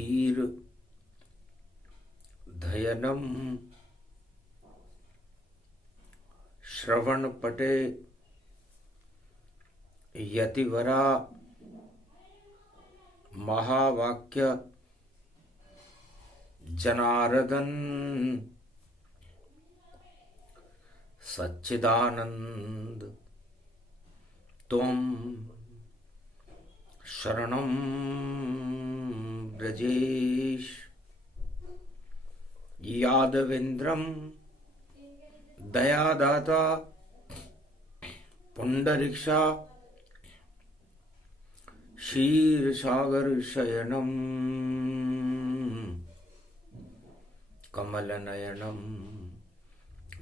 धीर धयनम श्रवणपटे यतिवरा महावाक्य जनार्दन सच्चिदानंद त्वं शरणं ब्रजेश यादवेन्द्रं दयादाता पुंडरीक्षा क्षीरसागर शयनम कमलनयनम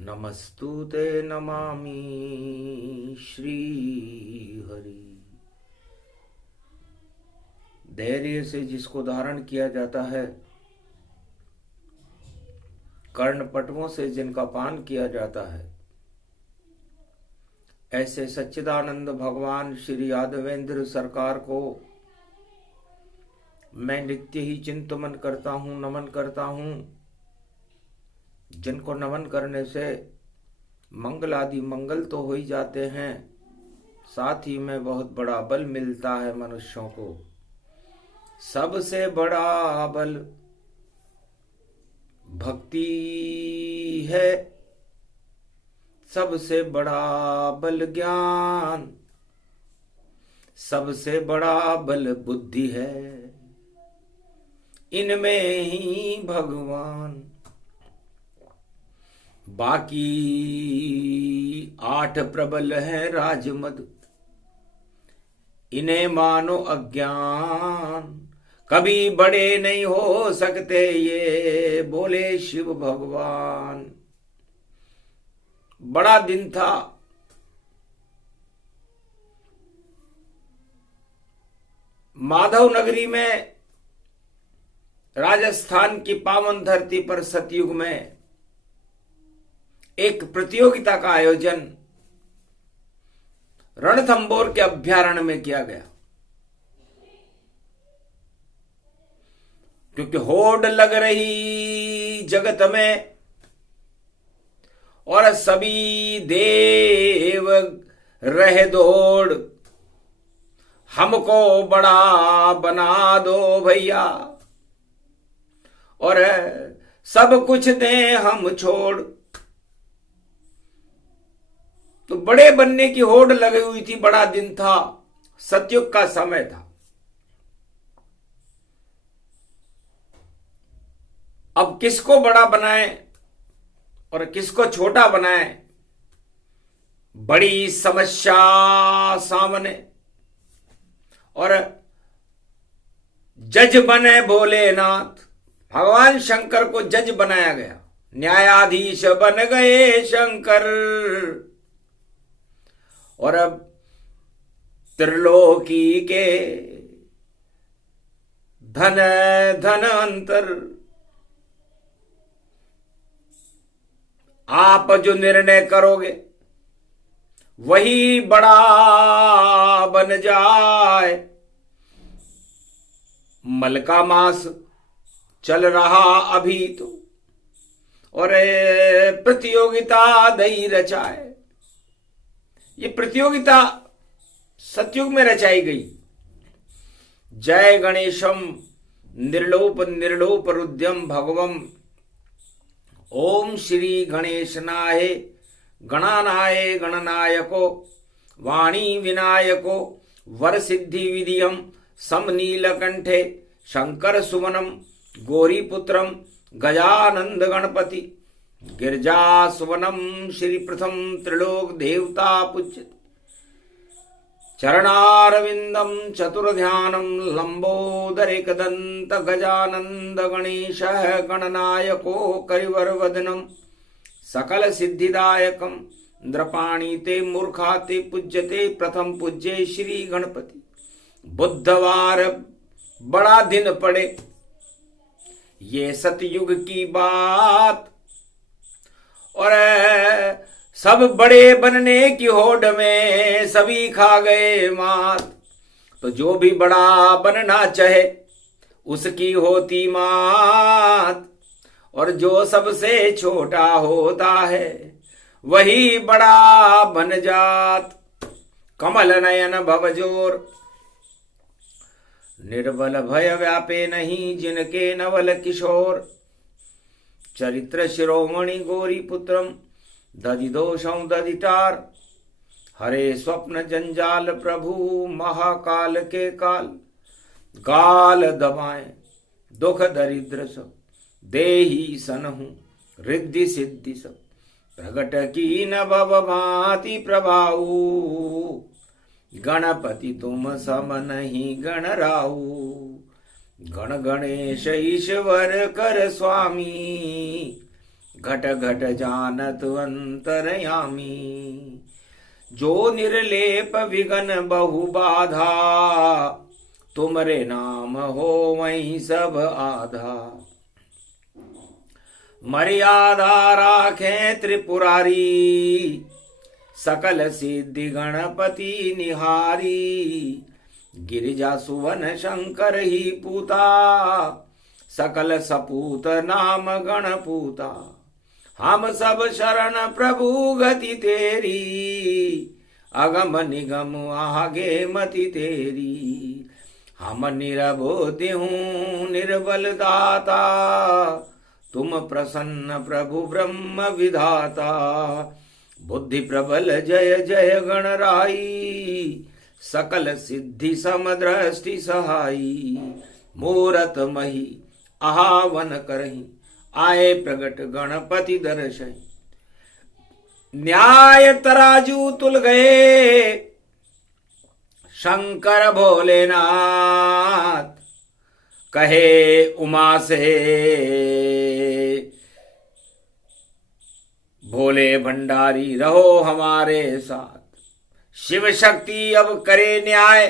नमस्तुते नमामि श्रीहरि। धैर्य से जिसको धारण किया जाता है, कर्णपटवों से जिनका पान किया जाता है, ऐसे सच्चिदानंद भगवान श्री यादवेंद्र सरकार को मैं नित्य ही चिंतन करता हूँ, नमन करता हूँ। जिनको नमन करने से मंगल आदि मंगल तो हो ही जाते हैं, साथ ही में बहुत बड़ा बल मिलता है मनुष्यों को। सबसे बड़ा बल भक्ति है, सबसे बड़ा बल ज्ञान, सबसे बड़ा बल बुद्धि है। इनमें ही भगवान, बाकी 8 प्रबल हैं राजमद, इन्हें मानो अज्ञान। कभी बड़े नहीं हो सकते ये, बोले शिव भगवान। बड़ा दिन था, माधव नगरी में, राजस्थान की पावन धरती पर सतयुग में एक प्रतियोगिता का आयोजन रणथंबोर के अभ्यारण्य में किया गया। क्योंकि होड़ लग रही जगत में और सभी देव रहे दौड़, हमको बड़ा बना दो भैया और सब कुछ दें हम छोड़। तो बड़े बनने की होड़ लगी हुई थी। बड़ा दिन था, सतयुग का समय था। अब किसको बड़ा बनाए और किसको छोटा बनाए, बड़ी समस्या सामने। और जज बने भोलेनाथ, भगवान शंकर को जज बनाया गया, न्यायाधीश बन गए शंकर। और अब त्रिलोकी के धन धन अंतर, आप जो निर्णय करोगे वही बड़ा बन जाए। मलका मास चल रहा अभी तो, और प्रतियोगिता दई रचाए। ये प्रतियोगिता सतयुग में रचाई गई। जय गणेशम निर्लोप निर्लोप रुद्यम भगवम। ओम श्री गणेशनाय गणानाय गणनायको वाणी विनायको वर सिद्धि विधियम समनीलकंठे शंकर सुमनम गौरीपुत्रम गजानंद गणपति गिरजा सुवनम श्री प्रथम त्रिलोक देवता पूज्य। चरणारविंदम चतुर्ध्यानम लंबोदर एकदंत गजानंद गणेश गणनायको करिवरवदनम सकल सिद्धिदायकम नृपाणी ते मूर्खा ते पूज्यते प्रथम पूज्य श्री गणपति। बुधवार बड़ा दिन पड़े, ये सतयुग की बात, और सब बड़े बनने की होड़ में सभी खा गए मात। तो जो भी बड़ा बनना चाहे उसकी होती मात, और जो सबसे छोटा होता है वही बड़ा बन जात। कमल नयन भवजोर, निर्बल भय व्यापे नहीं जिनके नवल किशोर। चरित्र शिरोमणि गौरी पुत्रम दधिदोषं दधिटार। हरे स्वप्न जंजाल प्रभु महाकाल के काल। गाल दबाए दुख दरिद्र सब, देही सनहु रिद्धि सिद्धि सब। प्रगट की न भव भांति प्रभाऊ, गणपति तुम सम नहीं गणराऊ। गण गणेश ईश्वर कर स्वामी, घट घट जानत अंतरयामी। जो निर्लेप विघन बहु बाधा, तुमरे नाम हो वहीं सब आधा। मर्यादा राखे त्रिपुरारी, सकल सिद्धि गणपति निहारी। गिरिजा सुवन शंकर ही पूता, सकल सपूत नाम गणपूता। हम सब शरण प्रभु गति तेरी, अगम निगम आगे मति तेरी। हम निरबोध हूँ निर्बल दाता, तुम प्रसन्न प्रभु ब्रह्म विधाता। बुद्धि प्रबल जय जय गणराई, सकल सिद्धि समदृष्टि सहाई। मूरत मही आहावन करही, आए प्रगट गणपति दर्शय। न्याय तराजू तुल गए शंकर भोलेनाथ। कहे उमा से भोले भंडारी रहो हमारे साथ। शिव शक्ति अब करे न्याय,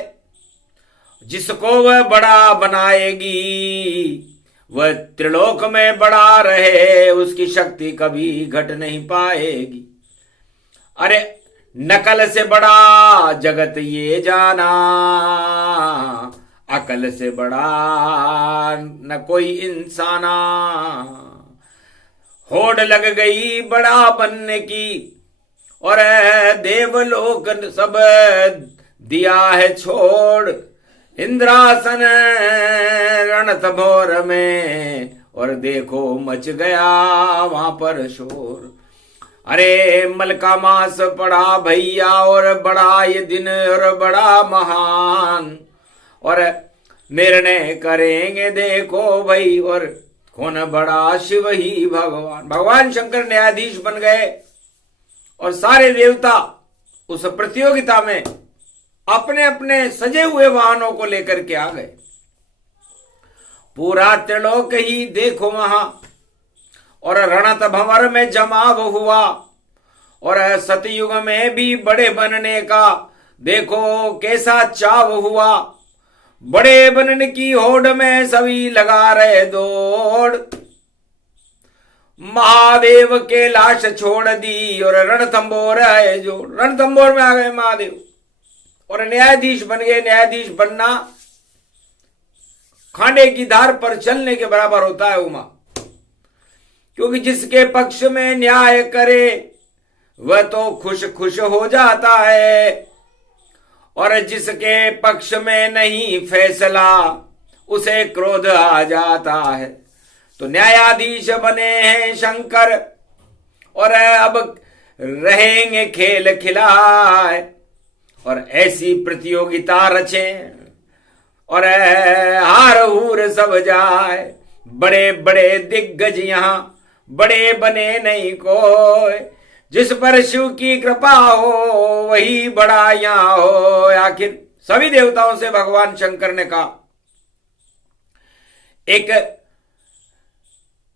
जिसको वह बड़ा बनाएगी वह त्रिलोक में बड़ा रहे। उसकी शक्ति कभी घट नहीं पाएगी। अरे नकल से बड़ा जगत ये जाना, अकल से बड़ा न कोई इंसाना। होड़ लग गई बड़ा बनने की, और देवलोक सब दिया है छोड़। इंद्रासन रणथंभौर में, और देखो मच गया वहां पर शोर। अरे मल का मास पड़ा भैया, और बड़ा ये दिन और बड़ा महान। और निर्णय करेंगे देखो भाई, और कौन बड़ा शिव ही भगवान। भगवान शंकर न्यायाधीश बन गए, और सारे देवता उस प्रतियोगिता में अपने अपने सजे हुए वाहनों को लेकर के आ गए। पूरा त्रिलोक ही देखो वहां, और रणथंभौर में जमाव हुआ। और सतयुग में भी बड़े बनने का देखो कैसा चाव हुआ। बड़े बनने की होड़ में सभी लगा रहे दौड़। महादेव के लाश छोड़ दी, और रणथंभौर है जो रणथंभौर में आ गए महादेव, और न्यायाधीश बन गए। न्यायाधीश बनना खांडे की धार पर चलने के बराबर होता है उमा, क्योंकि जिसके पक्ष में न्याय करे वह तो खुश खुश हो जाता है, और जिसके पक्ष में नहीं फैसला उसे क्रोध आ जाता है। तो न्यायाधीश बने हैं शंकर, और अब रहेंगे खेल खिलाए, और ऐसी प्रतियोगिता रचे, और हार हूर सब जाए। बड़े बड़े दिग्गज यहां बड़े बने नहीं कोई, जिस पर शिव की कृपा हो वही बड़ा यहां हो। आखिर सभी देवताओं से भगवान शंकर ने कहा, एक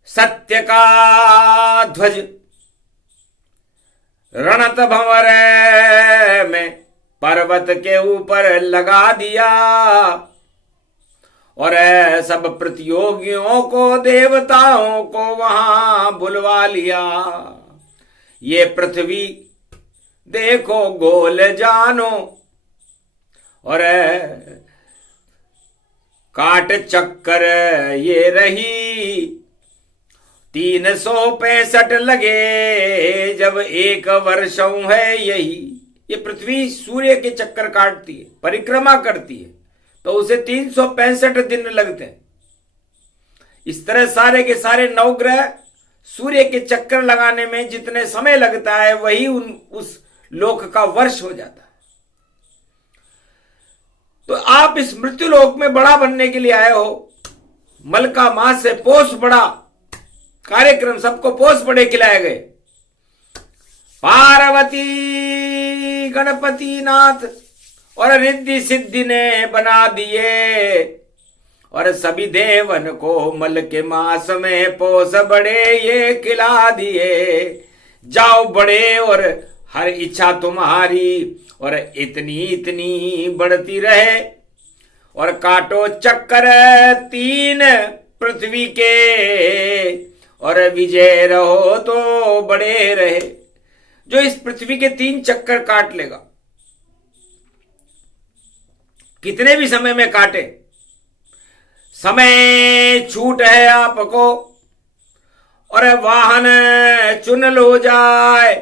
सत्य का ध्वज रणथंभौर में पर्वत के ऊपर लगा दिया, और सब प्रतियोगियों को देवताओं को वहां बुलवा लिया। ये पृथ्वी देखो गोल जानो, और काट चक्कर ये रही 365 लगे जब एक वर्षों है यही। ये पृथ्वी सूर्य के चक्कर काटती है, परिक्रमा करती है, तो उसे 365 दिन लगते हैं। इस तरह सारे के सारे नवग्रह सूर्य के चक्कर लगाने में जितने समय लगता है वही उस लोक का वर्ष हो जाता है। तो आप इस मृत्यु लोक में बड़ा बनने के लिए आए हो। मल का मास से पोष बड़ा कार्यक्रम, सबको पोष बड़े खिलाए गए। पार्वती गणपति नाथ और रिद्धि सिद्धि ने बना दिए और सभी देवन को मल के मास में पोष बड़े ये खिला दिए। जाओ बड़े और हर इच्छा तुम्हारी और इतनी इतनी बढ़ती रहे और काटो चक्कर 3 पृथ्वी के और विजय रहो तो बड़े रहे। जो इस पृथ्वी के 3 चक्कर काट लेगा, कितने भी समय में काटे, समय छूट है आपको और वाहन चुन लो जाए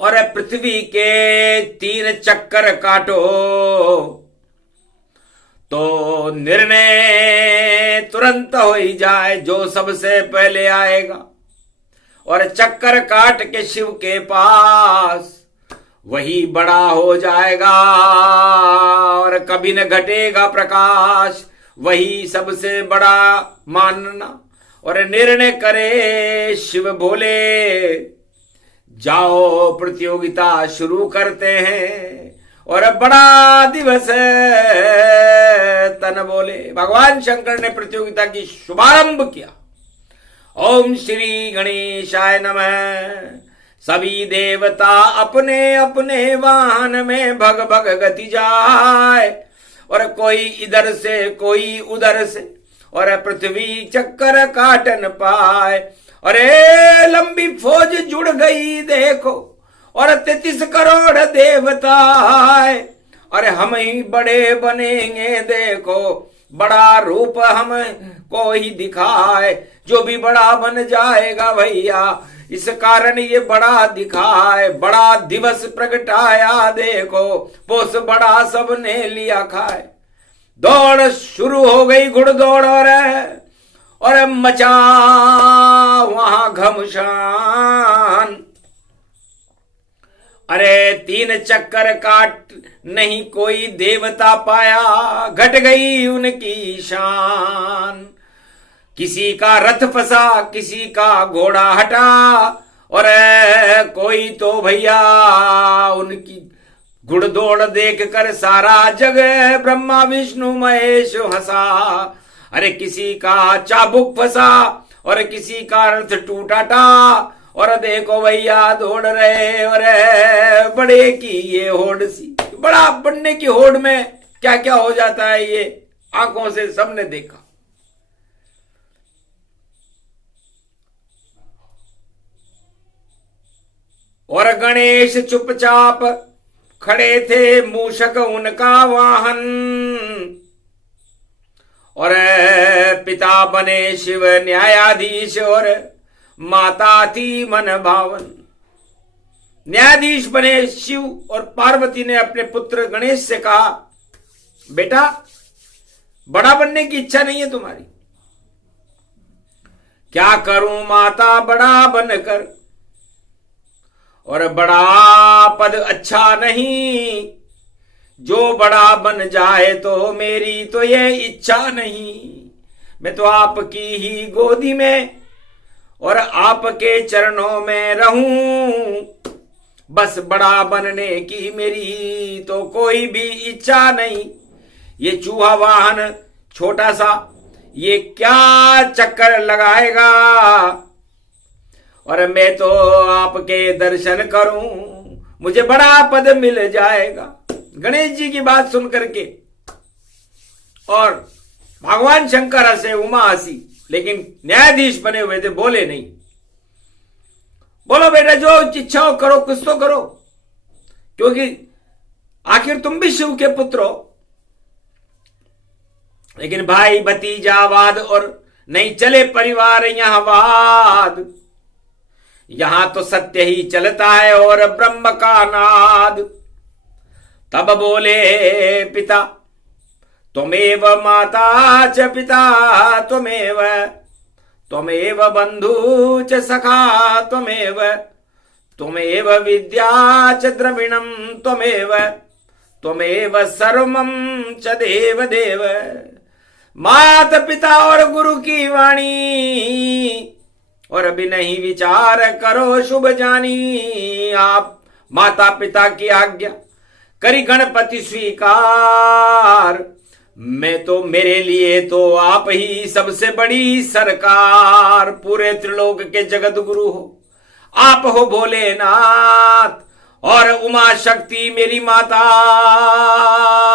और पृथ्वी के 3 चक्कर काटो तो निर्णय तुरंत हो ही जाए जो सबसे पहले आएगा और चक्कर काट के शिव के पास वही बड़ा हो जाएगा और कभी न घटेगा प्रकाश। वही सबसे बड़ा मानना और निर्णय करे शिव भोले। जाओ प्रतियोगिता शुरू करते हैं और बड़ा दिवस तन बोले। भगवान शंकर ने प्रतियोगिता की शुभारंभ किया। ओम श्री गणेशाय नमः। सभी देवता अपने अपने वाहन में भग भग गति जाए और कोई इधर से कोई उधर से और पृथ्वी चक्कर काट न पाए। अरे लंबी फौज जुड़ गई देखो और 33 करोड़ देवता है। अरे हम ही बड़े बनेंगे देखो, बड़ा रूप हम को ही दिखाए। जो भी बड़ा बन जाएगा भैया इस कारण ये बड़ा दिखाए। बड़ा दिवस प्रगटाया देखो, पोस बड़ा सबने लिया खाए। दौड़ शुरू हो गई घुड़दौड़ और मचा वहां घमसान। अरे 3 चक्कर काट नहीं कोई देवता पाया, घट गई उनकी शान। किसी का रथ फंसा, किसी का घोड़ा हटा और कोई तो भैया उनकी घुड़दौड़ देखकर सारा जग ब्रह्मा विष्णु महेश हंसा। अरे किसी का चाबुक फंसा और किसी का रथ टूटा और देखो भैया दौड़ रहे और बड़े की ये होड़ सी। बड़ा बनने की होड़ में क्या क्या हो जाता है ये आंखों से सबने देखा। और गणेश चुपचाप खड़े थे, मूषक उनका वाहन और पिता बने शिव न्यायाधीश और माता थी मन भावन। न्यायाधीश बने शिव और पार्वती ने अपने पुत्र गणेश से कहा, बेटा बड़ा बनने की इच्छा नहीं है तुम्हारी? क्या करूं माता बड़ा बनकर, और बड़ा पद अच्छा नहीं, जो बड़ा बन जाए तो मेरी तो ये इच्छा नहीं। मैं तो आपकी ही गोदी में और आपके चरणों में रहूं, बस बड़ा बनने की मेरी तो कोई भी इच्छा नहीं। ये चूहा वाहन छोटा सा ये क्या चक्कर लगाएगा, और मैं तो आपके दर्शन करूं, मुझे बड़ा पद मिल जाएगा। गणेश जी की बात सुन करके और भगवान शंकर हंसे, उमा हंसी, लेकिन न्यायाधीश बने हुए थे, बोले नहीं। बोलो बेटा जो इच्छा हो करो, कुछ तो करो, क्योंकि आखिर तुम भी शिव के पुत्र हो। लेकिन भाई भतीजावाद और नहीं चले परिवार यहाँ वाद। यहां तो सत्य ही चलता है और ब्रह्म का नाद। तब बोले पिता त्वमेव, माता च पिता त्वमेव, त्वमेव बंधु च सखा त्वमेव, त्वमेव विद्या च द्रविणं त्वमेव, त्वमेव सर्वं च देव देव। मात पिता और गुरु की वाणी, और अभी नहीं विचार करो शुभ जानी। आप माता पिता की आज्ञा करी गणपति स्वीकार। मैं तो, मेरे लिए तो आप ही सबसे बड़ी सरकार। पूरे त्रिलोक के जगत गुरु हो आप, हो भोलेनाथ। और उमा शक्ति मेरी माता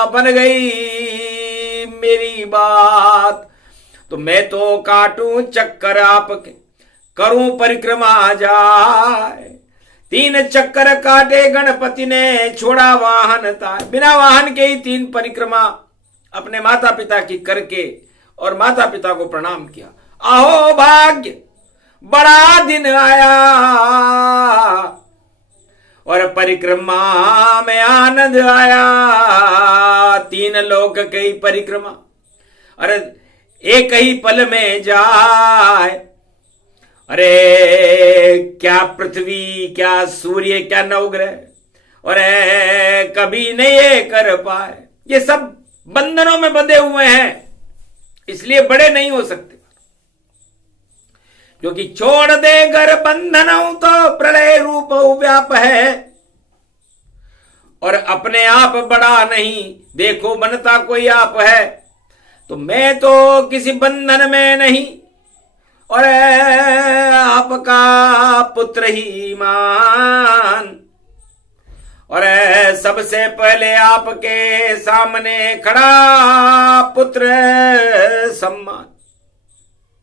बन गई मेरी बात। तो मैं तो काटूं चक्कर आपके, करूं परिक्रमा जाए। 3 चक्कर काटे गणपति ने, छोड़ा वाहन था। बिना वाहन के ही 3 परिक्रमा अपने माता पिता की करके और माता पिता को प्रणाम किया। अहो भाग्य, बड़ा दिन आया और परिक्रमा में आनंद आया। 3 लोक की परिक्रमा, अरे एक ही पल में जाए। अरे क्या पृथ्वी, क्या सूर्य, क्या नवग्रह, और कभी नहीं ये कर पाए। ये सब बंधनों में बंधे हुए हैं, इसलिए बड़े नहीं हो सकते। क्योंकि छोड़ दे घर बंधनों तो प्रलय रूप व्याप है। और अपने आप बड़ा नहीं, देखो बनता कोई आप है। तो मैं तो किसी बंधन में नहीं, और आपका पुत्र ही मान। और सबसे पहले आपके सामने खड़ा पुत्र सम्मान।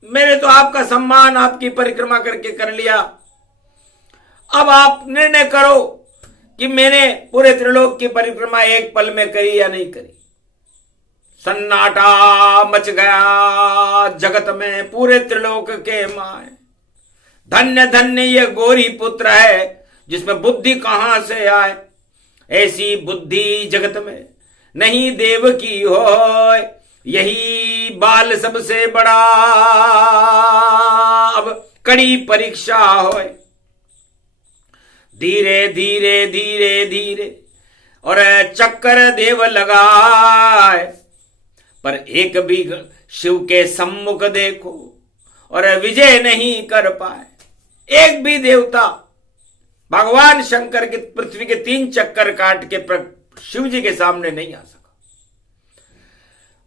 मेरे तो आपका सम्मान, आपकी परिक्रमा करके कर लिया। अब आप निर्णय करो कि मैंने पूरे त्रिलोक की परिक्रमा एक पल में करी या नहीं करी। सन्नाटा मच गया जगत में, पूरे त्रिलोक के माए। धन्य धन्य ये गौरी पुत्र है, जिसमें बुद्धि कहां से आए। ऐसी बुद्धि जगत में नहीं देव की हो, यही बाल सबसे बड़ा अब कड़ी परीक्षा हो। धीरे धीरे धीरे धीरे और चक्कर देव लगाए, पर एक भी शिव के सम्मुख देखो और विजय नहीं कर पाए। एक भी देवता भगवान शंकर के पृथ्वी के 3 चक्कर काट के शिव जी के सामने नहीं आ सका।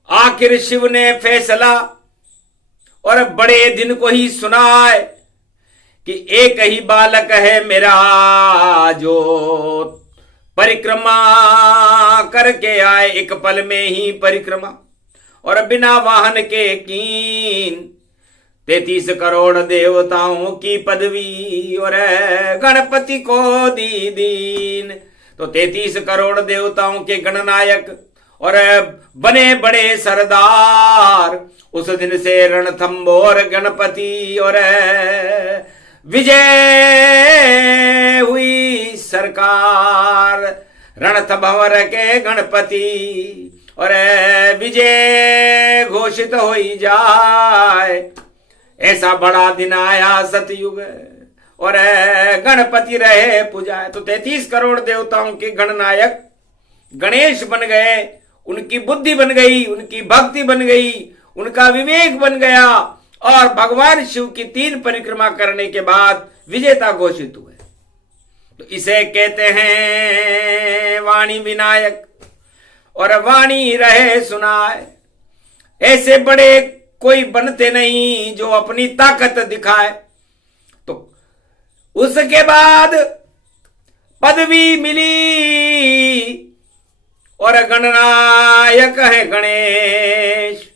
आखिर शिव ने फैसला और बड़े दिन को ही सुनाए कि एक ही बालक है मेरा, जो परिक्रमा करके आए एक पल में ही परिक्रमा, और बिना वाहन के कीन। 33 करोड़ देवताओं की पदवी और गणपति को दी दीन। तो 33 करोड़ देवताओं के गणनायक और बने बड़े सरदार। उस दिन से रणथंबोर गणपति और विजय हुई सरकार। रणथंभोर के गणपति और विजय घोषित हो जाए। ऐसा बड़ा दिन आया सतयुग और गणपति रहे पुजाए। तो 33 करोड़ देवताओं के गणनायक गणेश बन गए। उनकी बुद्धि बन गई, उनकी भक्ति बन गई, उनका विवेक बन गया, और भगवान शिव की 3 परिक्रमा करने के बाद विजेता घोषित हुए। तो इसे कहते हैं वाणी विनायक, और वाणी रहे सुनाए। ऐसे बड़े कोई बनते नहीं जो अपनी ताकत दिखाए। तो उसके बाद पदवी मिली और गणनायक है गणेश।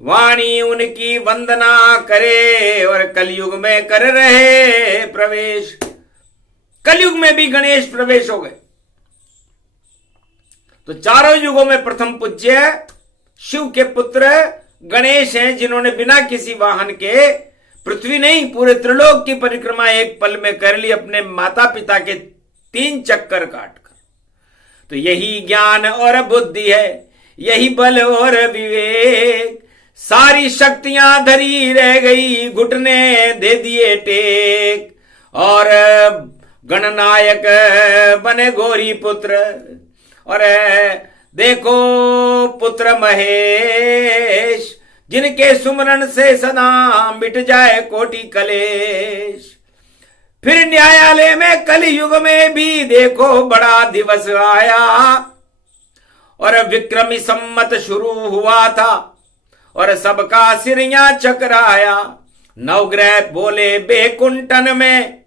वाणी उनकी वंदना करे और कलयुग में कर रहे प्रवेश। कलयुग में भी गणेश प्रवेश हो गए। तो चारों युगों में प्रथम पूज्य शिव के पुत्र गणेश हैं जिन्होंने बिना किसी वाहन के पृथ्वी नहीं पूरे त्रिलोक की परिक्रमा एक पल में कर ली, अपने माता पिता के 3 चक्कर काटकर। तो यही ज्ञान और बुद्धि है, यही बल और विवेक, सारी शक्तियां धरी रह गई, घुटने दे दिए टेक, और गणनायक बने गौरी पुत्र। और देखो पुत्र महेश, जिनके सुमरन से सदा मिट जाए कोटि कलेश। फिर न्यायालय में कलयुग में भी देखो बड़ा दिवस आया, और विक्रमी सम्मत शुरू हुआ था, और सबका सिर यहां चकराया। नवग्रह बोले बैकुंठन में,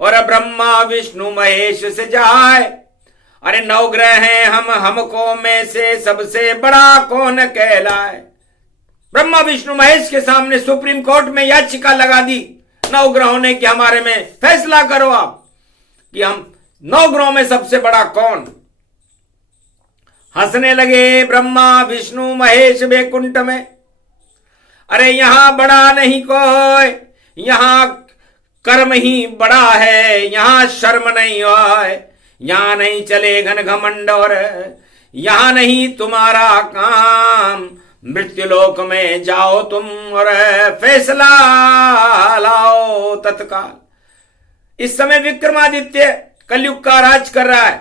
और ब्रह्मा विष्णु महेश से जाए। अरे नवग्रह हैं हम, हमको में से सबसे बड़ा कौन कहलाए। ब्रह्मा विष्णु महेश के सामने सुप्रीम कोर्ट में याचिका लगा दी नवग्रहों ने कि हमारे में फैसला करो आप कि हम 9 ग्रहों में सबसे बड़ा कौन। हंसने लगे ब्रह्मा विष्णु महेश बैकुंठ में। अरे यहां बड़ा नहीं कोई, यहां कर्म ही बड़ा है, यहां शर्म नहीं होए, यहां नहीं चले घन घमंड, और यहां नहीं तुम्हारा काम। मृत्युलोक में जाओ तुम और फैसला लाओ तत्काल। इस समय विक्रमादित्य कलयुग का राज कर रहा है।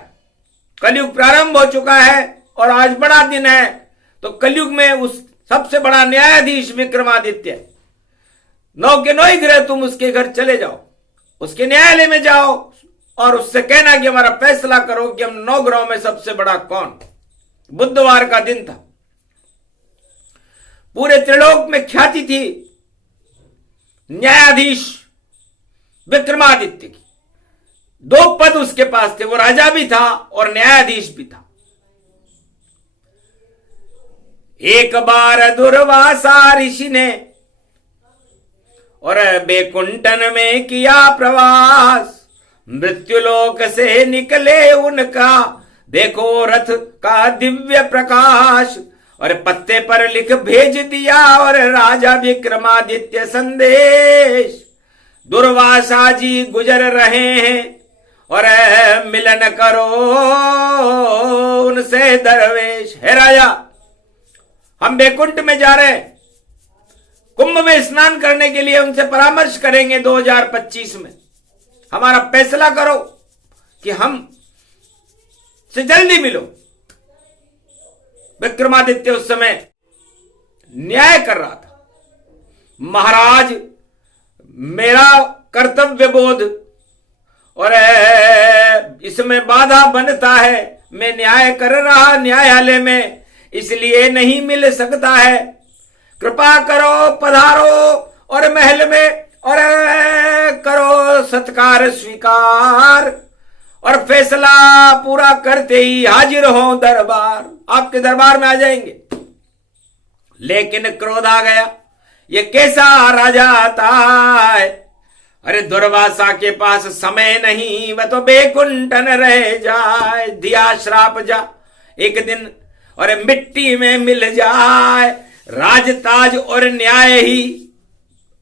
कलयुग प्रारंभ हो चुका है और आज बड़ा दिन है। तो कलयुग में उस सबसे बड़ा न्यायाधीश विक्रमादित्य, 9 के 9 ही ग्रह, तुम उसके घर चले जाओ, उसके न्यायालय में जाओ और उससे कहना कि हमारा फैसला करो कि हम 9 ग्रहों में सबसे बड़ा कौन। बुधवार का दिन था। पूरे त्रिलोक में ख्याति थी न्यायाधीश विक्रमादित्य की। 2 पद उसके पास थे, वो राजा भी था और न्यायाधीश भी था। एक बार दुर्वासा ऋषि ने और बैकुंठन में किया प्रवास। मृत्युलोक से निकले उनका देखो रथ का दिव्य प्रकाश, और पत्ते पर लिख भेज दिया और राजा विक्रमादित्य संदेश। दुर्वासा जी गुजर रहे हैं और मिलन करो उनसे दरवेश। है राजा, हम बैकुंठ में जा रहे हैं, कुंभ में स्नान करने के लिए उनसे परामर्श करेंगे 2025 में। हमारा फैसला करो कि हम से जल्दी मिलो। विक्रमादित्य उस समय न्याय कर रहा था। महाराज, मेरा कर्तव्य बोध और इसमें बाधा बनता है, मैं न्याय कर रहा न्यायालय में, इसलिए नहीं मिल सकता है। कृपा करो, पधारो और महल में और करो सत्कार स्वीकार, और फैसला पूरा करते ही हाजिर हो दरबार। आपके दरबार में आ जाएंगे। लेकिन क्रोध आ गया, ये कैसा राजा आता है। अरे दुर्वासा के पास समय नहीं, वह तो बैकुंठन रह जाए। दिया श्राप जा एक दिन और मिट्टी में मिल जाए। राजताज और न्याय ही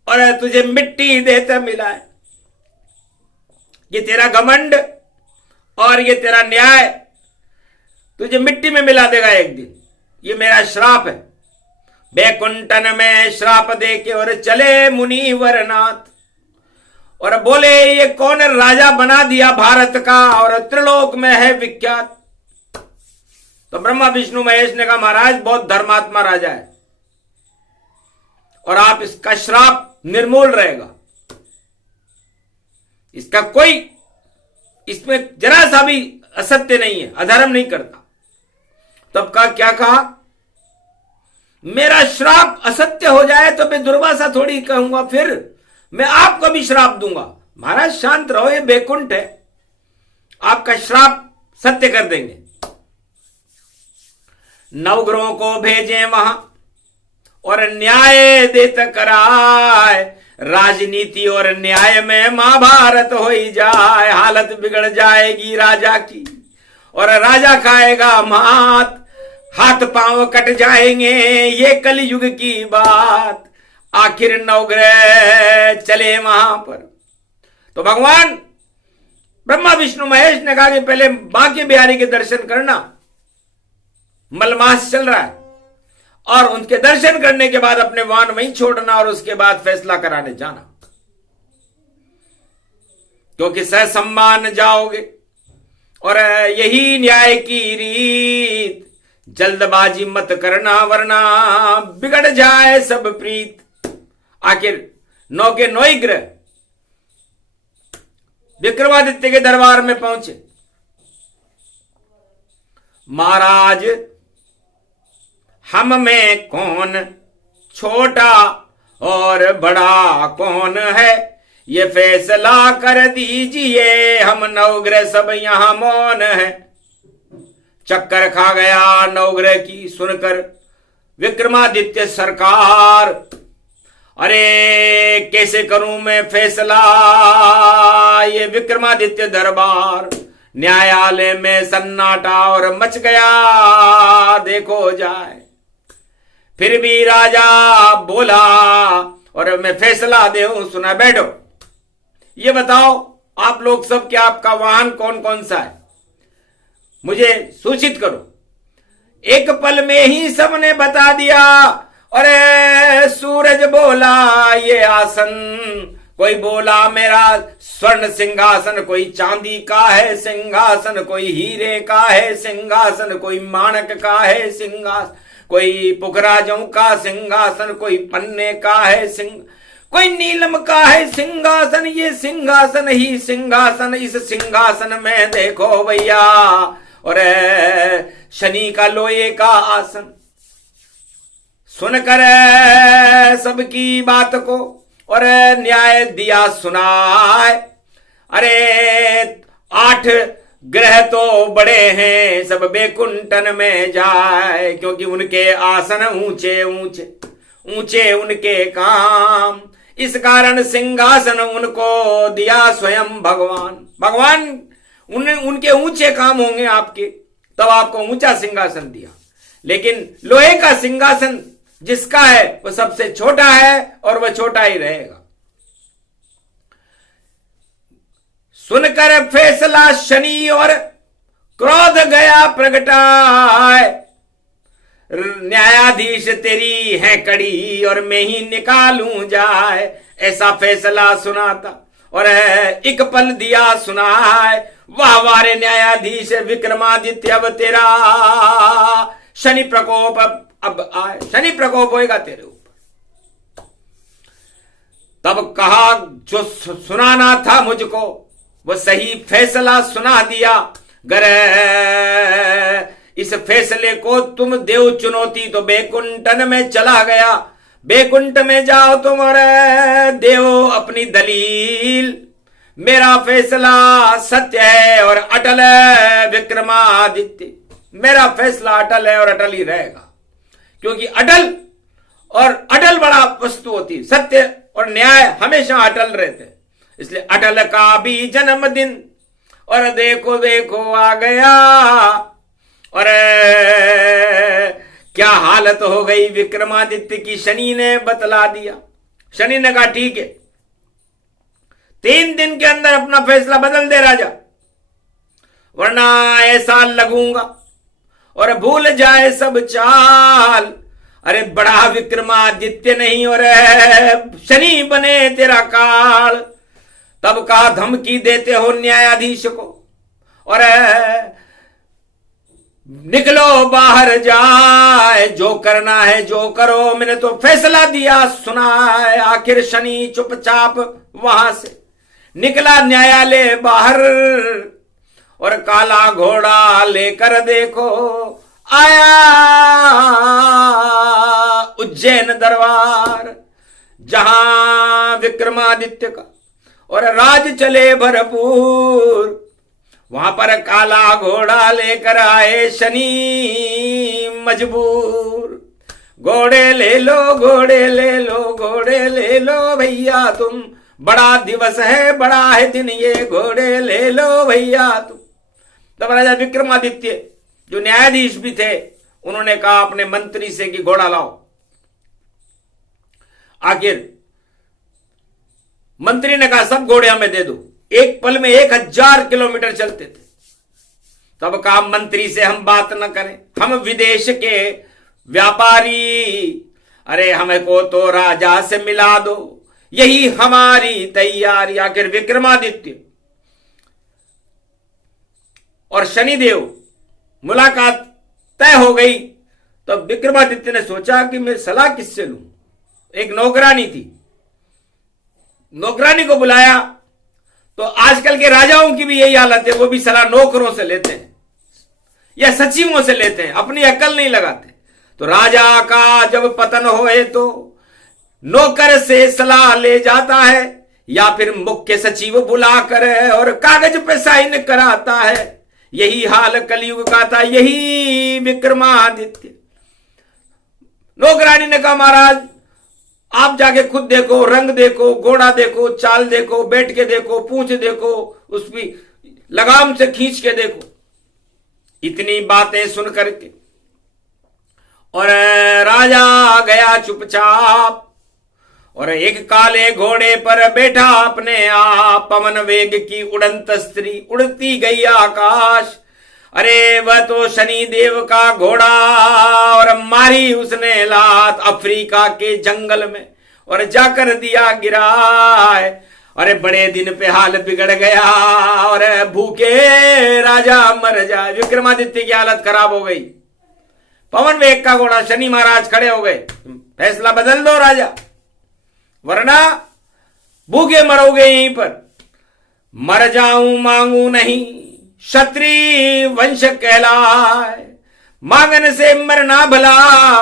और तुझे मिट्टी देते मिलाए। ये तेरा घमंड और ये तेरा न्याय तुझे मिट्टी में मिला देगा एक दिन। ये मेरा श्राप है। बैकुंठन में श्राप दे के और चले मुनिवर नाथ और बोले, ये कौन राजा बना दिया भारत का और त्रिलोक में है विख्यात। तो ब्रह्मा विष्णु महेश ने कहा, महाराज बहुत धर्मात्मा राजा है और आप इसका श्राप निर्मूल रहेगा। इसका कोई, इसमें जरा सा भी असत्य नहीं है, अधर्म नहीं करता। तब का क्या कहा, मेरा श्राप असत्य हो जाए तो मैं दुर्वासा थोड़ी कहूंगा, फिर मैं आपको भी श्राप दूंगा। महाराज शांत रहो, ये बैकुंठ है, आपका श्राप सत्य कर देंगे। नवग्रहों को भेजें वहां और न्याय देत कराए। राजनीति और न्याय में महाभारत हो ही जाए। हालत बिगड़ जाएगी राजा की और राजा खाएगा मात। हाथ पांव कट जाएंगे, ये कलयुग की बात। आखिर नवग्रह चले वहां पर। तो भगवान ब्रह्मा विष्णु महेश ने कहा कि पहले बांके बिहारी के दर्शन करना, मलमास चल रहा है, और उनके दर्शन करने के बाद अपने वाहन वहीं छोड़ना और उसके बाद फैसला कराने जाना, क्योंकि ससम्मान जाओगे। और यही न्याय की रीत, जल्दबाजी मत करना वरना बिगड़ जाए सब प्रीत। आखिर 9 के 9 ही ग्रह विक्रमादित्य के दरबार में पहुंचे। महाराज, हम में कौन छोटा और बड़ा कौन है, ये फैसला कर दीजिए, हम नवग्रह सब यहां मौन है। चक्कर खा गया नवग्रह की सुनकर विक्रमादित्य सरकार। अरे कैसे करूं मैं फैसला, ये विक्रमादित्य दरबार। न्यायालय में सन्नाटा और मच गया देखो जाए। फिर भी राजा बोला, और मैं फैसला देऊं, सुना बैठो। ये बताओ आप लोग सब, क्या आपका वाहन कौन कौन सा है, मुझे सूचित करो। एक पल में ही सबने बता दिया। अरे सूरज बोला ये आसन, कोई बोला मेरा स्वर्ण सिंहासन, कोई चांदी का है सिंहासन, कोई हीरे का है सिंहासन, कोई माणक का है सिंहासन, कोई पुखराजों का सिंहासन, कोई पन्ने का है कोई नीलम का है सिंहासन। ये सिंहासन ही सिंहासन, इस सिंहासन में देखो भैया, और शनि का लोहे का आसन। सुनकर सबकी बात को और न्याय दिया सुनाए। अरे 8 ग्रह तो बड़े हैं, सब बैकुंठन में जाए, क्योंकि उनके आसन ऊंचे ऊंचे, ऊंचे उनके काम। इस कारण सिंहासन उनको दिया स्वयं भगवान। भगवान उनके ऊंचे काम होंगे आपके, तब आपको ऊंचा सिंहासन दिया। लेकिन लोहे का सिंहासन जिसका है वो सबसे छोटा है और वह छोटा ही रहेगा। सुनकर फैसला शनि और क्रोध गया प्रगटाए। न्यायाधीश तेरी है कड़ी और मैं ही निकालूं जाए, ऐसा फैसला सुनाता और एक पल दिया सुनाए। वाह वारे न्यायाधीश विक्रमादित्य, अब तेरा शनि प्रकोप अब आए, शनि प्रकोप होएगा तेरे ऊपर। तब कहा जो सुनाना था मुझको वो सही फैसला सुना दिया। गर इस फैसले को तुम देव चुनौती तो बैकुंठन में चला गया। बैकुंठ में जाओ तुम और देव अपनी दलील। मेरा फैसला सत्य है और अटल है विक्रमादित्य। मेरा फैसला अटल है और अटल ही रहेगा, क्योंकि अटल और अटल बड़ा वस्तु होती। सत्य और न्याय हमेशा अटल रहते, इसलिए अटल का भी जन्मदिन और देखो देखो आ गया। और क्या हालत हो गई विक्रमादित्य की, शनि ने बतला दिया। शनि ने कहा ठीक है, 3 दिन के अंदर अपना फैसला बदल दे राजा, वरना ऐसा लगूंगा और भूल जाए सब चाल। अरे बड़ा विक्रमादित्य नहीं और शनि बने तेरा काल। तब कहा धमकी देते हो न्यायाधीश को और निकलो बाहर जाए, जो करना है जो करो, मैंने तो फैसला दिया सुना है। आखिर शनि चुपचाप वहां से निकला न्यायालय बाहर और काला घोड़ा लेकर देखो आया उज्जैन दरबार, जहां विक्रमादित्य का और राज चले भरपूर। वहां पर काला घोड़ा लेकर आए शनि मजबूर। घोड़े ले लो घोड़े ले लो घोड़े ले लो भैया तुम, बड़ा दिवस है बड़ा है दिन ये, घोड़े ले लो भैया तुम। तब राजा विक्रमादित्य जो न्यायाधीश भी थे उन्होंने कहा अपने मंत्री से कि घोड़ा लाओ। आखिर मंत्री ने कहा सब घोड़े हमें दे दो। एक पल में 1000 किलोमीटर चलते थे। तब कहा मंत्री से हम बात न करें, हम विदेश के व्यापारी, अरे हमको तो राजा से मिला दो, यही हमारी तैयारी। आखिर विक्रमादित्य और शनिदेव मुलाकात तय हो गई। तो विक्रमादित्य ने सोचा कि मैं सलाह किससे लूं। एक नौकरानी थी, नौकरानी को बुलाया। तो आजकल के राजाओं की भी यही हालत है, वो भी सलाह नौकरों से लेते हैं या सचिवों से लेते हैं, अपनी अकल नहीं लगाते। तो राजा का जब पतन होए तो नौकर से सलाह ले जाता है या फिर मुख्य सचिव बुलाकर और कागज पे साइन कराता है। यही हाल कलयुग का था, यही विक्रमादित्य। नौकरानी ने कहा महाराज आप जाके खुद देखो, रंग देखो, घोड़ा देखो, चाल देखो, बैठ के देखो, पूंछ देखो, उसकी लगाम से खींच के देखो। इतनी बातें सुन करके और राजा गया चुपचाप और एक काले घोड़े पर बैठा अपने आप। पवन वेग की उड़ंत स्त्री उड़ती गई आकाश। अरे वह तो शनि देव का घोड़ा, और मारी उसने लात अफ्रीका के जंगल में और जाकर दिया गिराए। अरे बड़े दिन पे हाल बिगड़ गया और भूखे राजा मर जाए। विक्रमादित्य की हालत खराब हो गई। पवन वेग का घोड़ा शनि महाराज खड़े हो गए, फैसला बदल दो राजा, वरना भूखे मरोगे यहीं पर। मर जाऊं मांगू नहीं, क्षत्रिय वंश कहलाए, मांगन से मरना भला,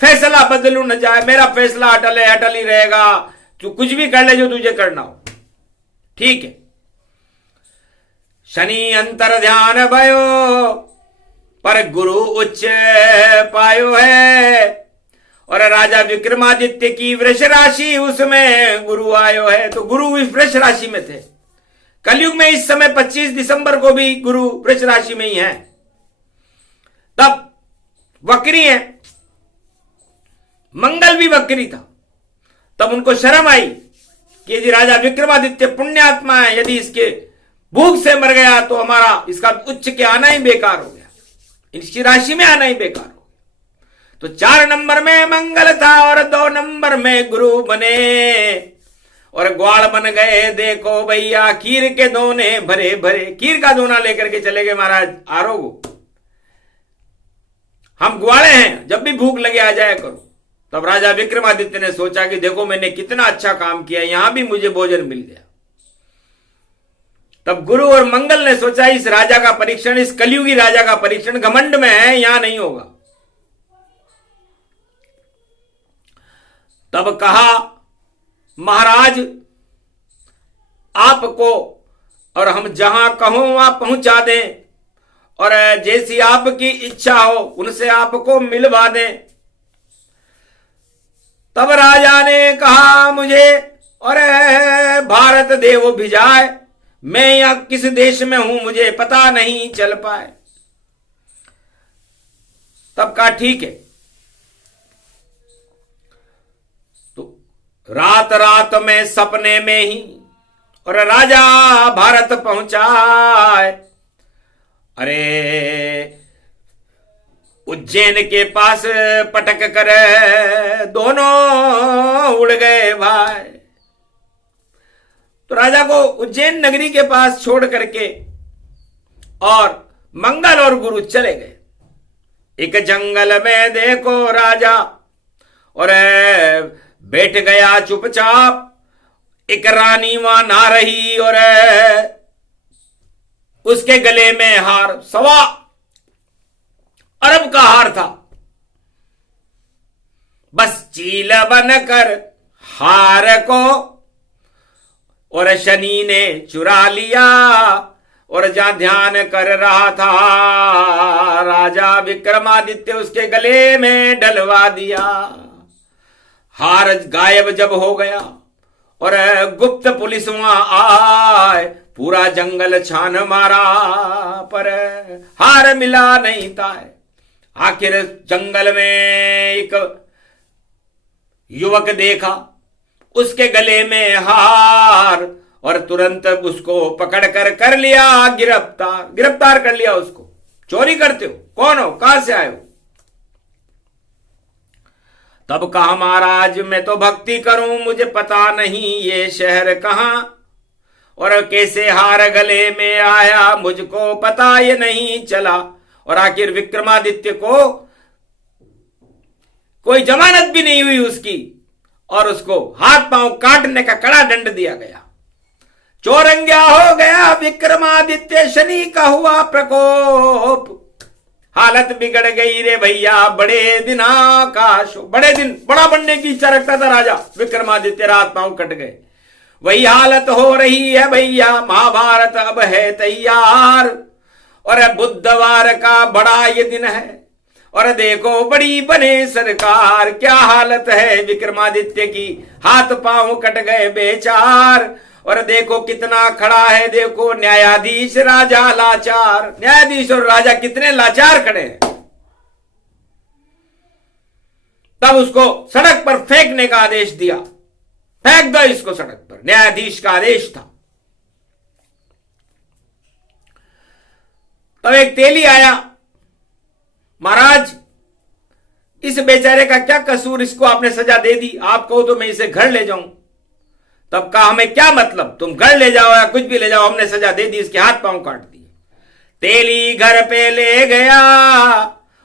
फैसला बदलू न जाए। मेरा फैसला अटल है, अटल ही रहेगा। तू कुछ भी कर ले जो तुझे करना हो, ठीक है। शनि अंतर ध्यान भयो, पर गुरु उच्च पायो है। और राजा विक्रमादित्य की वृष राशि, उसमें गुरु आयो है। तो गुरु वृष राशि में थे। कलयुग में इस समय 25 दिसंबर को भी गुरु वृष राशि में ही है। तब वक्री है, मंगल भी वक्री था। तब उनको शर्म आई कि यदि राजा विक्रमादित्य पुण्यात्मा है, यदि इसके भूख से मर गया तो हमारा इसका उच्च के आना ही बेकार हो गया, इसकी राशि में आना ही बेकार हो गया। तो 4 नंबर में मंगल था और 2 नंबर में गुरु बने और ग्वाल बन गए। देखो भैया खीर के दोने भरे भरे, खीर का दोना लेकर के चले गए महाराज आरोगो, हम ग्वाले हैं, जब भी भूख लगे आ जाया करो। तब राजा विक्रमादित्य ने सोचा कि देखो मैंने कितना अच्छा काम किया, यहां भी मुझे भोजन मिल गया। तब गुरु और मंगल ने सोचा इस राजा का परीक्षण, इस कलयुगी राजा का परीक्षण घमंड में है, यहां नहीं होगा। तब कहा महाराज आपको और हम जहां कहो वहां पहुंचा दें और जैसी आपकी इच्छा हो उनसे आपको मिलवा दें। तब राजा ने कहा मुझे और भारत देव भिजाए, मैं यहां किस देश में हूं मुझे पता नहीं चल पाए। तब कहा ठीक है। तो रात रात में सपने में ही और राजा भारत पहुंचाए। अरे उज्जैन के पास पटक कर दोनों उड़ गए भाई। तो राजा को उज्जैन नगरी के पास छोड़ करके और मंगल और गुरु चले गए। एक जंगल में देखो राजा और बैठ गया चुपचाप। एक रानी वहां नहा रही और उसके गले में हार, 1.25 अरब का हार था। बस चील बनकर हार को और शनि ने चुरा लिया और जहां ध्यान कर रहा था राजा विक्रमादित्य उसके गले में डलवा दिया। हार गायब जब हो गया और गुप्त पुलिस वहां आए, पूरा जंगल छान मारा पर हार मिला नहीं था। आखिर जंगल में एक युवक देखा, उसके गले में हार, और तुरंत उसको पकड़कर कर लिया गिरफ्तार। गिरफ्तार कर लिया उसको। चोरी करते हो? कौन हो? कहां से आए हो? तब कहा, महाराज मैं तो भक्ति करूं, मुझे पता नहीं ये शहर कहां और कैसे हार गले में आया, मुझको पता ये नहीं चला। और आखिर विक्रमादित्य को कोई जमानत भी नहीं हुई उसकी, और उसको हाथ पांव काटने का कड़ा दंड दिया गया। चोरंग्या हो गया विक्रमादित्य, शनि का हुआ प्रकोप। हालत बिगड़ गई रे भैया, बड़े दिन आकाश, बड़े दिन बड़ा बनने की इच्छा रखता था राजा विक्रमादित्य, रात पांव कट गए। वही हालत हो रही है भैया, महाभारत अब है तैयार, और बुधवार का बड़ा ये दिन है, और देखो बड़ी बने सरकार। क्या हालत है विक्रमादित्य की, हाथ पांव कट गए बेचार, और देखो कितना खड़ा है, देखो न्यायाधीश राजा लाचार। न्यायाधीश और राजा कितने लाचार खड़े हैं। तब उसको सड़क पर फेंकने का आदेश दिया, फेंक दो इसको सड़क पर, न्यायाधीश का आदेश था। तब एक तेली आया, महाराज इस बेचारे का क्या कसूर, इसको आपने सजा दे दी, आप कहो तो मैं इसे घर ले जाऊं। तब कहा, हमें क्या मतलब, तुम घर ले जाओ या कुछ भी ले जाओ, हमने सजा दे दी, इसके हाथ पांव काट दिए। तेली घर पे ले गया,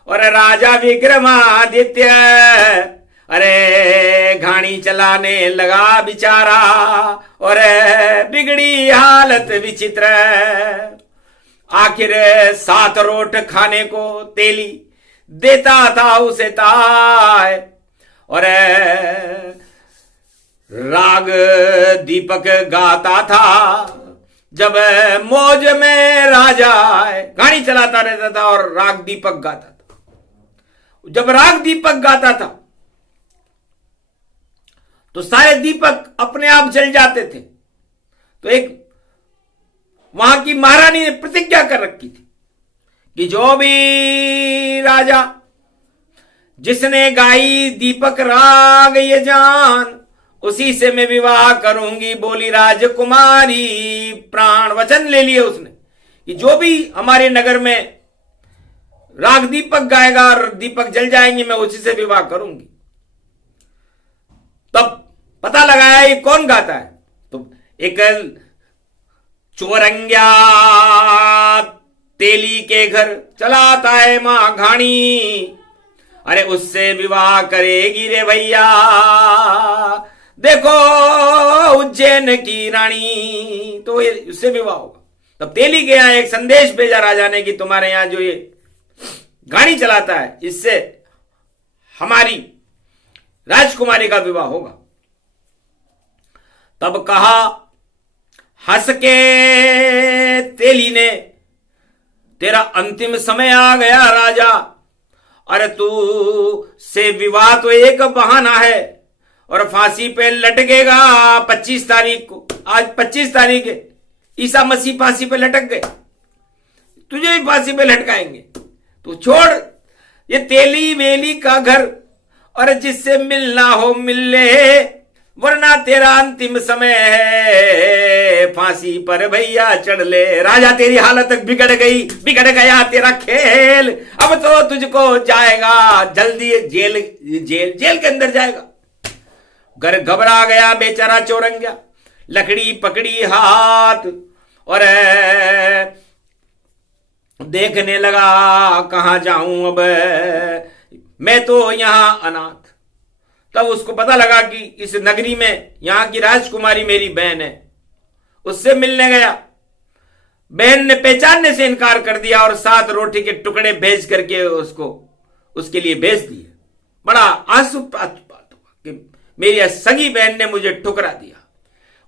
और राजा विक्रमादित्य अरे घाणी चलाने लगा बेचारा, और बिगड़ी हालत विचित्र। आखिर 7 रोट खाने को तेली देता था उसे ताय, और राग दीपक गाता था जब मौज में राजा आए। गाड़ी चलाता रहता था और राग दीपक गाता था। जब राग दीपक गाता था तो सारे दीपक अपने आप जल जाते थे। तो एक वहां की महारानी ने प्रतिज्ञा कर रखी थी कि जो भी राजा जिसने गाई दीपक राग ये जान, उसी से मैं विवाह करूंगी। बोली राजकुमारी, प्राण वचन ले लिए उसने कि जो भी हमारे नगर में राग दीपक गाएगा और दीपक जल जाएंगे, मैं उसी से विवाह करूंगी। तब पता लगाया ये कौन गाता है, तो एक चोरंग्या तेली के घर चलाता है मां घाणी, अरे उससे विवाह करेगी रे भैया, देखो उज्जैन की रानी, तो ये उससे विवाह होगा। तब तेली के यहां एक संदेश भेजा राजा ने कि तुम्हारे यहां जो ये गाड़ी चलाता है, इससे हमारी राजकुमारी का विवाह होगा। तब कहा हंस के तेली ने, तेरा अंतिम समय आ गया राजा, अरे तू से विवाह तो एक बहाना है और फांसी पे लटकेगा 25 तारीख को। आज 25 तारीख है, ईसा मसीह फांसी पे लटक गए, तुझे भी फांसी पे लटकाएंगे। तू छोड़ ये तेली वेली का घर, और जिससे मिलना हो मिल ले, वरना तेरा अंतिम समय है, फांसी पर भैया चढ़ ले। राजा तेरी हालत बिगड़ गई, बिगड़ गया तेरा खेल, अब तो तुझको जाएगा जल्दी जेल, जेल जेल के अंदर जाएगा। घर घबरा गया बेचारा चोरंग्या, लकड़ी पकड़ी हाथ और देखने लगा कहां जाऊं अब, मैं तो यहां अनाथ। तब उसको पता लगा कि इस नगरी में यहां की राजकुमारी मेरी बहन है, उससे मिलने गया। बहन ने पहचानने से इनकार कर दिया और 7 रोटी के टुकड़े भेज करके उसको उसके लिए भेज दिए। बड़ा आंसू बात हुआ कि मेरी सगी बहन ने मुझे ठुकरा दिया।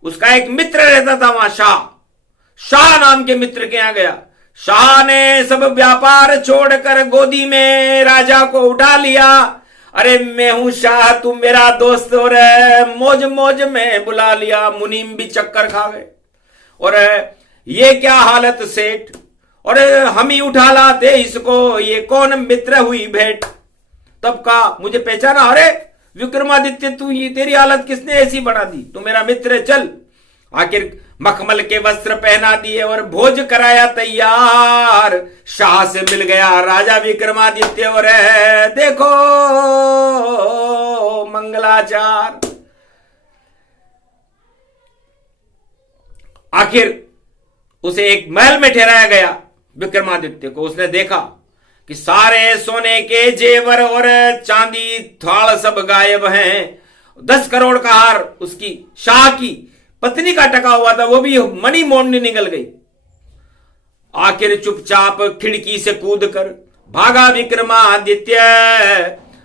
उसका एक मित्र रहता था वहां, शाह नाम के मित्र के यहां गया। शाह ने सब व्यापार छोड़कर गोदी में राजा को उठा लिया। अरे मैं हूं शाह, तू मेरा दोस्त, और मौज मौज में बुला लिया। मुनीम भी चक्कर खा गए। और ये क्या हालत सेठ, और हम ही उठा लाते इसको, ये कौन मित्र हुई भेंट। तब कहा मुझे पहचाना, अरे विक्रमादित्य तू, ये तेरी हालत किसने ऐसी बना दी, तू मेरा मित्र चल। आखिर मखमल के वस्त्र पहना दिए और भोज कराया तैयार। शाह से मिल गया राजा विक्रमादित्य और देखो मंगलाचार। आखिर उसे एक महल में ठहराया गया विक्रमादित्य को। उसने देखा कि सारे सोने के जेवर और चांदी थाल सब गायब हैं। 10 करोड़ का हार उसकी शाह की पत्नी का टका हुआ था, वो भी मणि मोड़ने निकल गई। आखिर चुपचाप खिड़की से कूद कर भागा विक्रमादित्य।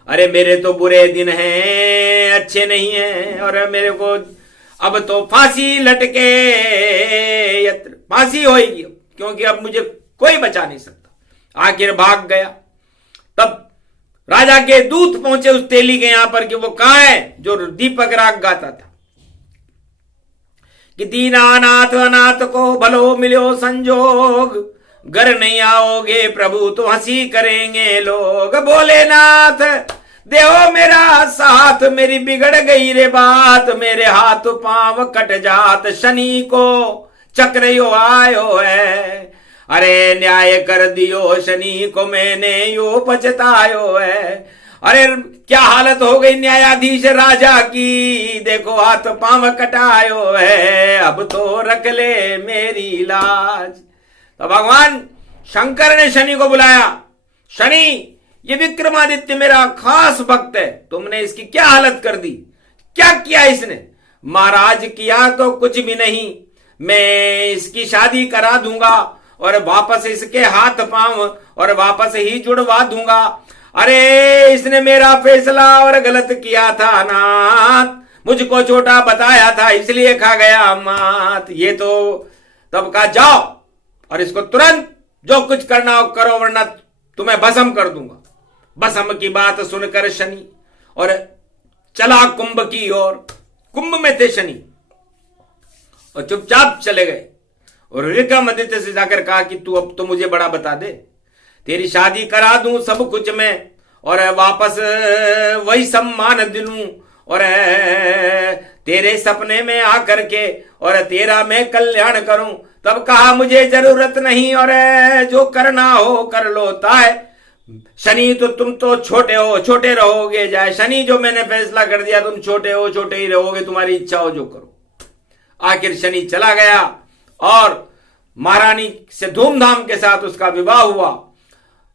अरे मेरे तो बुरे दिन हैं, अच्छे नहीं हैं, और मेरे को अब तो फांसी लटके यत्र, फांसी होगी क्योंकि अब मुझे कोई बचा नहीं सकता। आखिर भाग गया। तब राजा के दूत पहुंचे उस तेली के यहां पर कि वो कहां है जो दीपक राग गाता था कि दीनानाथ अनाथ को भलो मिलो संजोग, घर नहीं आओगे प्रभु तो हंसी करेंगे लोग। भोलेनाथ देहो मेरा साथ, मेरी बिगड़ गई रे बात, मेरे हाथ पांव कट जात, शनि को चक्र यो आयो है। अरे न्याय कर दियो शनि को, मैंने यो पछतायो है। अरे क्या हालत हो गई न्यायाधीश राजा की, देखो हाथ पांव कटायो है, अब तो रख ले मेरी लाज। तो भगवान शंकर ने शनि को बुलाया। शनि, ये विक्रमादित्य मेरा खास भक्त है, तुमने इसकी क्या हालत कर दी, क्या किया इसने। महाराज किया तो कुछ भी नहीं, मैं इसकी शादी करा दूंगा और वापस इसके हाथ पांव और वापस ही जुड़वा दूंगा। अरे इसने मेरा फैसला और गलत किया था नाथ, मुझको छोटा बताया था इसलिए खा गया मात। ये तो तब कहा जाओ और इसको तुरंत जो कुछ करना हो करो, वरना तुम्हें भस्म कर दूंगा। भस्म की बात सुनकर शनि और चला कुंभ की ओर। कुंभ में थे शनि और चुपचाप चले गए और विक्रमादित्य से जाकर कहा कि तू अब तो मुझे बड़ा बता दे, तेरी शादी करा दूं सब कुछ मैं, और वापस वही सम्मान दूं, और तेरे सपने में आकर के और तेरा मैं कल्याण करूं। तब कहा मुझे जरूरत नहीं, और जो करना हो कर लो ताए। शनि तो तुम तो छोटे हो, छोटे रहोगे जाए। शनि जो मैंने फैसला कर दिया, तुम छोटे हो, छोटे ही रहोगे, तुम्हारी इच्छा हो जो करो। आखिर शनि चला गया और महारानी से धूमधाम के साथ उसका विवाह हुआ।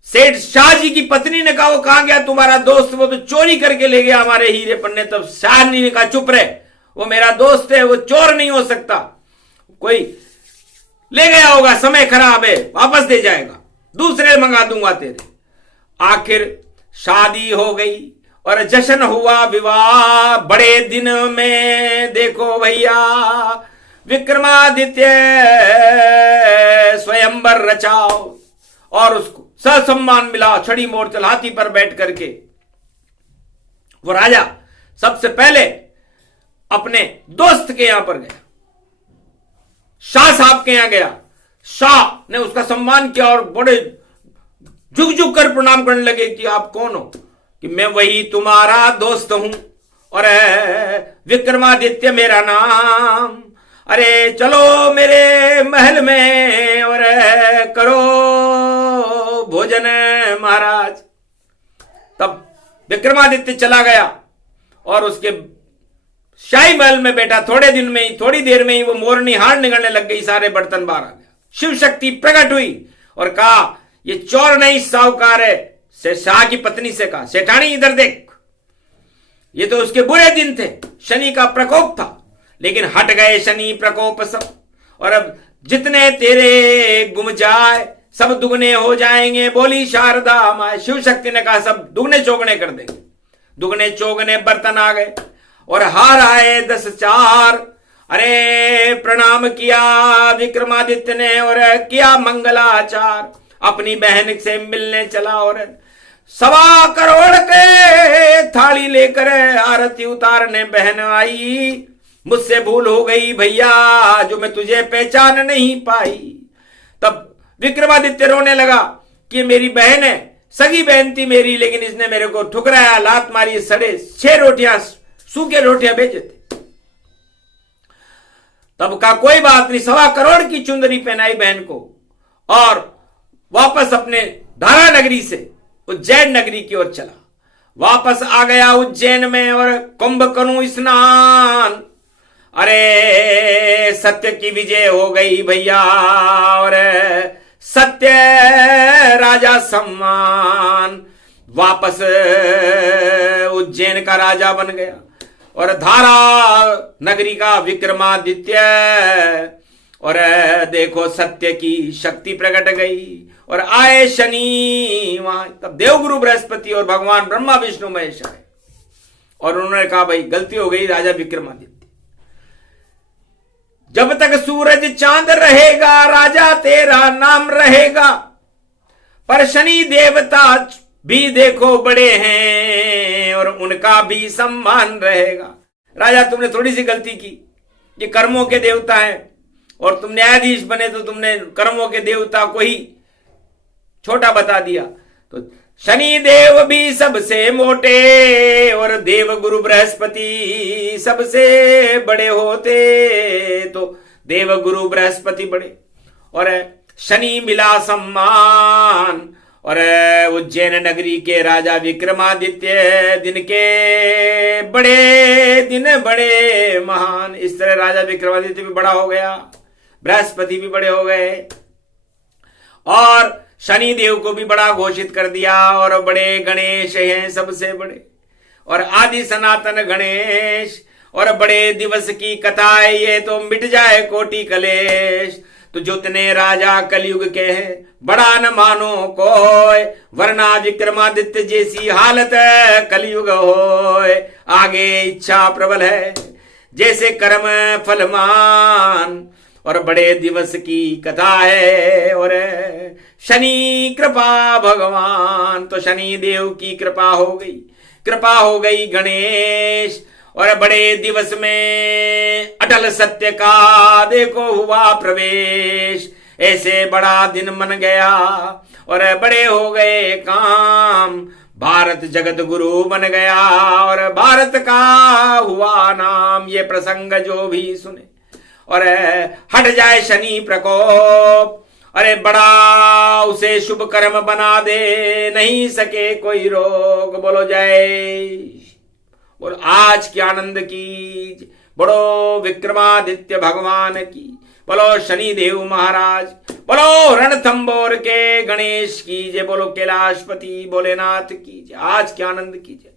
सेठ शाह जी की पत्नी ने कहा वो कहां गया तुम्हारा दोस्त, वो तो चोरी करके ले गया हमारे हीरे पन्ने। तब शाह जी ने कहा चुप रहे, वो मेरा दोस्त है, वो चोर नहीं हो सकता, कोई ले गया होगा, समय खराब है, वापस दे जाएगा, दूसरे मंगा दूंगा तेरे। आखिर शादी हो गई और जश्न हुआ विवाह बड़े दिन में। देखो भैया विक्रमादित्य स्वयंवर रचाओ और उसको ससम्मान मिला, छड़ी मोड़ चल हाथी पर बैठ करके। वो राजा सबसे पहले अपने दोस्त के यहां पर गया, शाह साहब के यहां गया। शाह ने उसका सम्मान किया और बड़े झुक झुक कर प्रणाम करने लगे कि आप कौन हो। कि मैं वही तुम्हारा दोस्त हूं और विक्रमादित्य मेरा नाम। अरे चलो मेरे महल में और करो भोजन महाराज। तब विक्रमादित्य चला गया और उसके शाही महल में बैठा। थोड़ी देर में ही वो मोरनी हार निकलने लग गई, सारे बर्तन बाहर आ गया। शिव शक्ति प्रकट हुई और कहा ये चोर नहीं साहूकार है। शाह की पत्नी से कहा सेठानी इधर देख, ये तो उसके बुरे दिन थे, शनि का प्रकोप था, लेकिन हट गए शनि प्रकोप सब, और अब जितने तेरे गुम जाए सब दुगने हो जाएंगे। बोली शारदा मां। शिव शक्ति ने कहा सब दुगने चौगने कर देंगे। दुगने चौगने बर्तन आ गए और हार आए 10 4। अरे प्रणाम किया विक्रमादित्य ने और किया मंगलाचार। अपनी बहन से मिलने चला और 1.25 करोड़ के थाली लेकर आरती उतारने बहन आई। मुझसे भूल हो गई भैया जो मैं तुझे पहचान नहीं पाई। तब विक्रमादित्य रोने लगा कि मेरी बहन है, सगी बहन थी मेरी, लेकिन इसने मेरे को ठुकराया, लात मारी, सड़े 6 रोटियां, सूखे रोटियां भेजे थे। तब का कोई बात नहीं, 1.25 करोड़ की चुंदरी पहनाई बहन को और वापस अपने धारा नगरी से उज्जैन नगरी की ओर चला। वापस आ गया उज्जैन में और कुंभ करूं स्नान। अरे सत्य की विजय हो गई भैया, और सत्य राजा सम्मान, वापस उज्जैन का राजा बन गया और धारा नगरी का विक्रमादित्य। और देखो सत्य की शक्ति प्रकट गई और आए शनि वहां। तब देवगुरु बृहस्पति और भगवान ब्रह्मा विष्णु महेश आए और उन्होंने कहा भाई गलती हो गई राजा विक्रमादित्य, जब तक सूरज चांद रहेगा राजा तेरा नाम रहेगा, पर शनि देवता भी देखो बड़े हैं और उनका भी सम्मान रहेगा। राजा तुमने थोड़ी सी गलती की, ये कर्मों के देवता हैं और तुम न्यायाधीश बने तो तुमने कर्मों के देवता को ही छोटा बता दिया। तो शनि देव भी सबसे मोटे और देव गुरु बृहस्पति सबसे बड़े होते, तो देव गुरु बृहस्पति बड़े और शनि मिला सम्मान। और उज्जैन नगरी के राजा विक्रमादित्य दिन के बड़े दिन बड़े महान। इस तरह राजा विक्रमादित्य भी बड़ा हो गया, बृहस्पति भी बड़े हो गए और शनि देव को भी बड़ा घोषित कर दिया। और बड़े गणेश हैं सबसे बड़े और आदि सनातन गणेश, और बड़े दिवस की कथा है ये, तो मिट जाए कोटि कलेश। तो जितने राजा कलयुग के हैं बड़ा न मानो कोय, वरना विक्रमादित्य जैसी हालत कलयुग होय। आगे इच्छा प्रबल है जैसे कर्म फलमान, और बड़े दिवस की कथा है और शनि कृपा भगवान। तो शनि देव की कृपा हो गई गणेश, और बड़े दिवस में अटल सत्य का देखो हुआ प्रवेश। ऐसे बड़ा दिन मन गया और बड़े हो गए काम, भारत जगत गुरु बन गया और भारत का हुआ नाम। ये प्रसंग जो भी सुने और हट जाए शनि प्रकोप, अरे बड़ा उसे शुभ कर्म बना दे, नहीं सके कोई रोग। बोलो जय, बोलो आज की आनंद की, बोलो विक्रमादित्य भगवान की, बोलो शनि देव महाराज, बोलो रणथंबोर के गणेश की जय, बोलो कैलाशपति भोलेनाथ की जय। आज के आनंद की जय।